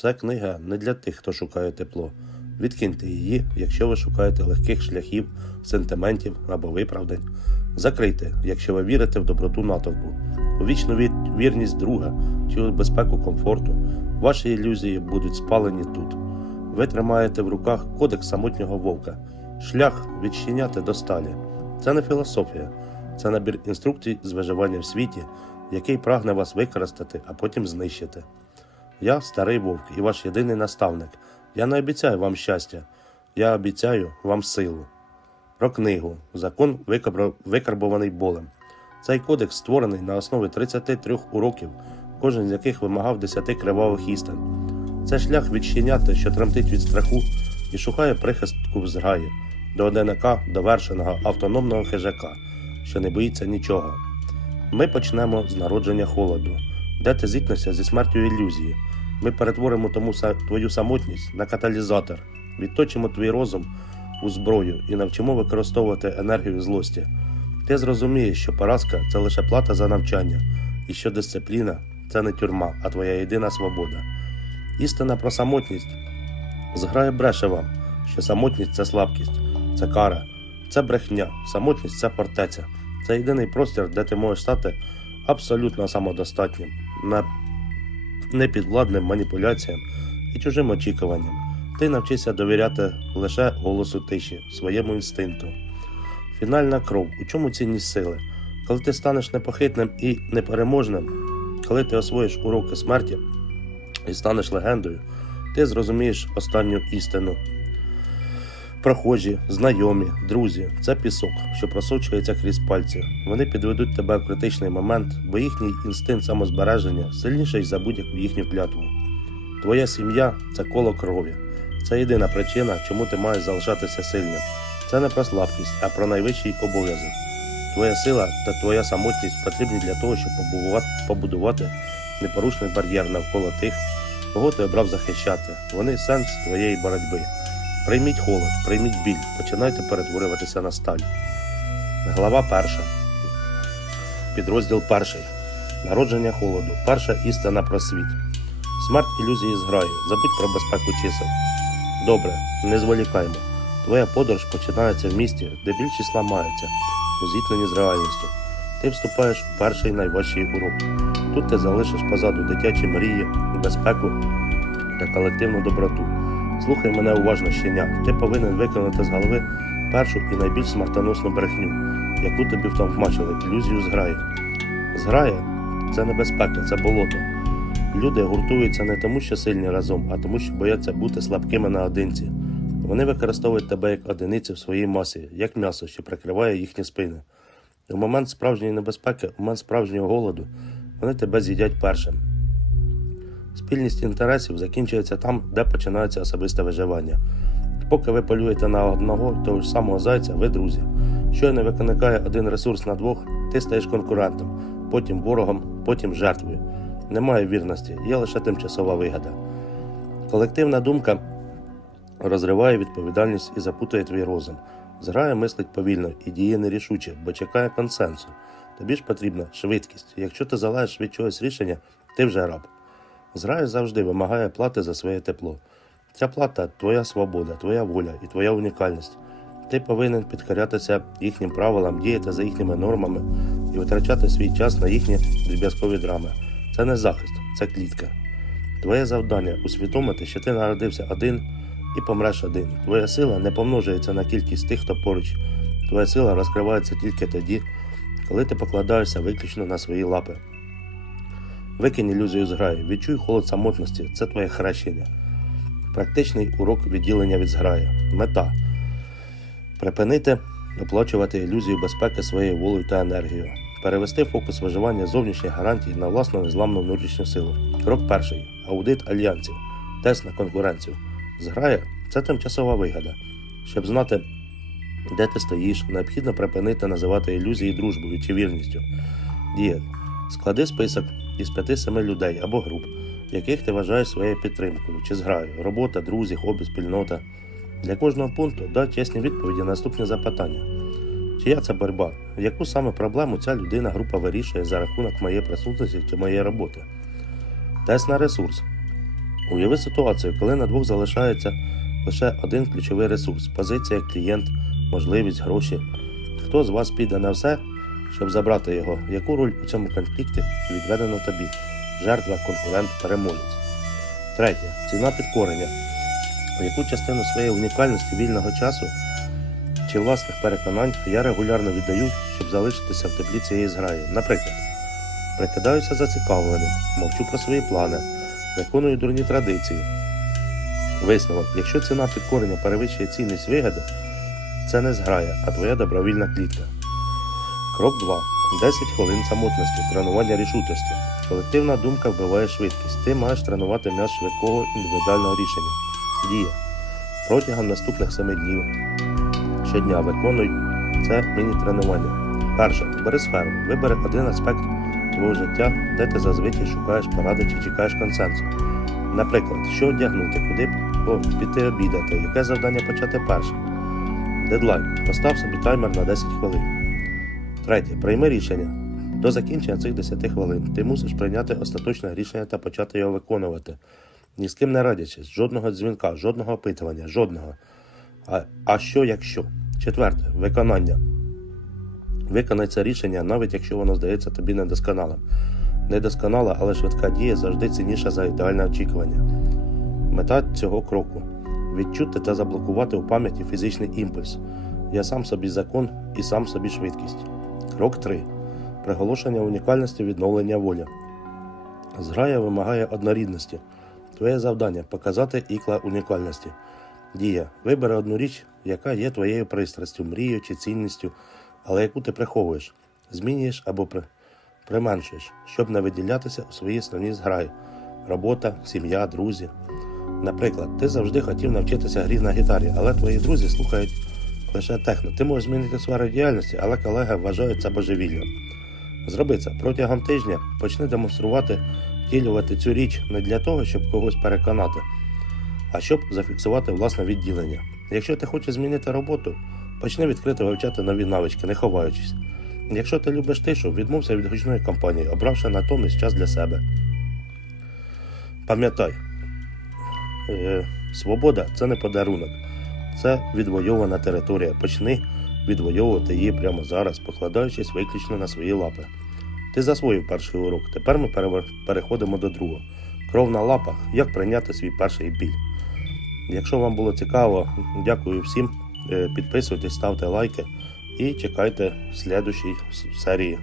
Ця книга не для тих, хто шукає тепло. Відкиньте її, якщо ви шукаєте легких шляхів, сентиментів або виправдань. Закрийте, якщо ви вірите в доброту натовпу, у вічну вірність друга чи у безпеку комфорту. Ваші ілюзії будуть спалені тут. Ви тримаєте в руках кодекс самотнього вовка, шлях від щеняти до сталі. Це не філософія, це набір інструкцій з виживання в світі, який прагне вас використати, а потім знищити. Я старий вовк і ваш єдиний наставник. Я не обіцяю вам щастя, я обіцяю вам силу. Про книгу Закон викарбований болем. Цей кодекс створений на основі 33 уроків, кожен з яких вимагав 10 кривавих істин. Це шлях від щеняти, що тремтить від страху і шукає прихистку в зграї, до одинака довершеного автономного хижака, що не боїться нічого. Ми почнемо з народження холоду, де ти зіткнешся зі смертю ілюзії. Ми перетворимо тому твою самотність на каталізатор, відточимо твій розум у зброю і навчимо використовувати енергію злості. Ти зрозумієш, що поразка це лише плата за навчання, і що дисципліна це не тюрма, а твоя єдина свобода. Істина про самотність зграє бреше вам, що самотність це слабкість, це кара, це брехня, самотність це фортеця. Це єдиний простір, де ти можеш стати абсолютно самодостатнім, непідвладним маніпуляціям і чужим очікуванням. Ти навчишся довіряти лише голосу тиші, своєму інстинкту. Фінальна кров. У чому цінність сили? Коли ти станеш непохитним і непереможним, коли ти освоїш уроки смерті і станеш легендою, ти зрозумієш останню істину. Прохожі, знайомі, друзі це пісок, що просочується крізь пальці. Вони підведуть тебе в критичний момент, бо їхній інстинкт самозбереження сильніший за будь-яку їхню клятву. Твоя сім'я це коло крові. Це єдина причина, чому ти маєш залишатися сильним. Це не про слабкість, а про найвищий обов'язок. Твоя сила та твоя самотність потрібні для того, щоб побудувати, непорушний бар'єр навколо тих, кого ти обрав захищати. Вони сенс твоєї боротьби. Прийміть холод, прийміть біль, починайте перетворюватися на сталь. Глава перша. Підрозділ перший. Народження холоду. Перша істина про світ. Смерть ілюзії зграє. Забудь про безпеку чисел. Добре, не зволікаймо. Твоя подорож починається в місті, де більшість ламається, у зіткненні з реальністю. Ти вступаєш у перший найважчий урок. Тут ти залишиш позаду дитячі мрії, безпеку та колективну доброту. Слухай мене уважно щеня. Ти повинен виконати з голови першу і найбільш смертоносну брехню, яку тобі втовмачили ілюзію зграї. Зграя це небезпека, це болото. Люди гуртуються не тому, що сильні разом, а тому, що бояться бути слабкими наодинці. Вони використовують тебе як одиницю в своїй масі, як м'ясо, що прикриває їхні спини. У момент справжньої небезпеки, у момент справжнього голоду, вони тебе з'їдять першим. Спільність інтересів закінчується там, де починається особисте виживання. Поки ви полюєте на одного того ж самого зайця, ви друзі. Щойно виникає один ресурс на двох, ти стаєш конкурентом, потім ворогом, потім жертвою. Немає вірності, є лише тимчасова вигода. Колективна думка розриває відповідальність і запутує твій розум. Зграя мислить повільно і діє нерішуче, бо чекає консенсу. Тобі ж потрібна швидкість. Якщо ти залежиш від чогось рішення, ти вже раб. Зграя завжди вимагає плати за своє тепло. Ця плата твоя свобода, твоя воля і твоя унікальність. Ти повинен підкорятися їхнім правилам, діяти за їхніми нормами і витрачати свій час на їхні дріб'язкові драми. Це не захист, це клітка. Твоє завдання усвідомити, що ти народився один і помреш один. Твоя сила не помножується на кількість тих, хто поруч. Твоя сила розкривається тільки тоді, коли ти покладаєшся виключно на свої лапи. Викинь ілюзію зграї, відчуй холод самотності, це твоє хрещення. Практичний урок відділення від зграї. Мета припинити оплачувати ілюзію безпеки своєю волею та енергією, перевести фокус виживання зовнішніх гарантій на власну незламну внутрішню силу. Крок перший аудит альянсів, тест на конкуренцію. Зграя це тимчасова вигода. Щоб знати, де ти стоїш, необхідно припинити називати ілюзії дружбою чи вірністю. Діє. Склади список із 5-7 людей або груп, яких ти вважаєш своєю підтримкою чи зграю, робота, друзі, хобі, спільнота. Для кожного пункту дай чесні відповіді на наступні запитання. Чия це боротьба? Яку саме проблему ця людина група вирішує за рахунок моєї присутності чи моєї роботи? Тест на ресурс. Уяви ситуацію, коли на двох залишається лише один ключовий ресурс позиція, клієнт, можливість, гроші. Хто з вас піде на все, щоб забрати його? Яку роль у цьому конфлікті відведено тобі? Жертва, конкурент, переможець. Третє. Ціна підкорення. Яку частину своєї унікальності вільного часу чи власних переконань я регулярно віддаю, щоб залишитися в теплі цієї зграї. Наприклад, прикидаюся зацікавленим, мовчу про свої плани, виконую дурні традиції. Висновок, якщо ціна підкорення перевищує цінність вигоди, це не зграя, а твоя добровільна клітка. Крок 2. 10 хвилин самотності, тренування рішучості. Колективна думка вбиває швидкість. Ти маєш тренувати м'яч швидкого індивідуального рішення. Дія. Протягом наступних 7 днів щодня виконуй це міні-тренування. Перше. Бери сферу. Вибери один аспект твого життя, де ти зазвичай шукаєш поради чи чекаєш консенсу. Наприклад, що одягнути, куди піти обідати, яке завдання почати перше. Дедлайн. Постав собі таймер на 10 хвилин. Третє. Прийми рішення. До закінчення цих 10 хвилин ти мусиш прийняти остаточне рішення та почати його виконувати. Ні з ким не радячись, жодного дзвінка, жодного опитування, жодного. А, а що якщо? Четверте. Виконання. Виконай це рішення, навіть якщо воно здається тобі недосконалим. Недосконала, але швидка дія завжди цінніша за ідеальне очікування. Мета цього кроку відчути та заблокувати у пам'яті фізичний імпульс. Я сам собі закон і сам собі швидкість. Крок 3. Приголошення унікальності відновлення волі. Зграя вимагає однорідності. Твоє завдання показати ікла унікальності. Дія. Вибери одну річ, яка є твоєю пристрастю, мрією чи цінністю, але яку ти приховуєш, змінюєш або при... применшуєш, щоб не виділятися у своїй основній зграї. Робота, сім'я, друзі. Наприклад, ти завжди хотів навчитися грі на гітарі, але твої друзі слухають лише техно. Ти можеш змінити сферу діяльності, але колеги вважають це божевіллям. Зроби це протягом тижня почни демонструвати, втілювати цю річ не для того, щоб когось переконати, а щоб зафіксувати власне відділення. Якщо ти хочеш змінити роботу, почни відкрито вивчати нові навички, не ховаючись. Якщо ти любиш тишу, відмовся від гучної компанії, обравши натомість час для себе. Пам'ятай, е, свобода це не подарунок, це відвойована територія. Почни відвоювати її прямо зараз, покладаючись виключно на свої лапи. Ти засвоїв перший урок, тепер ми переходимо до другого. Кров на лапах, як прийняти свій перший біль. Якщо вам було цікаво, дякую всім. Е, Підписуйтесь, ставте лайки і чекайте в слідущій серії.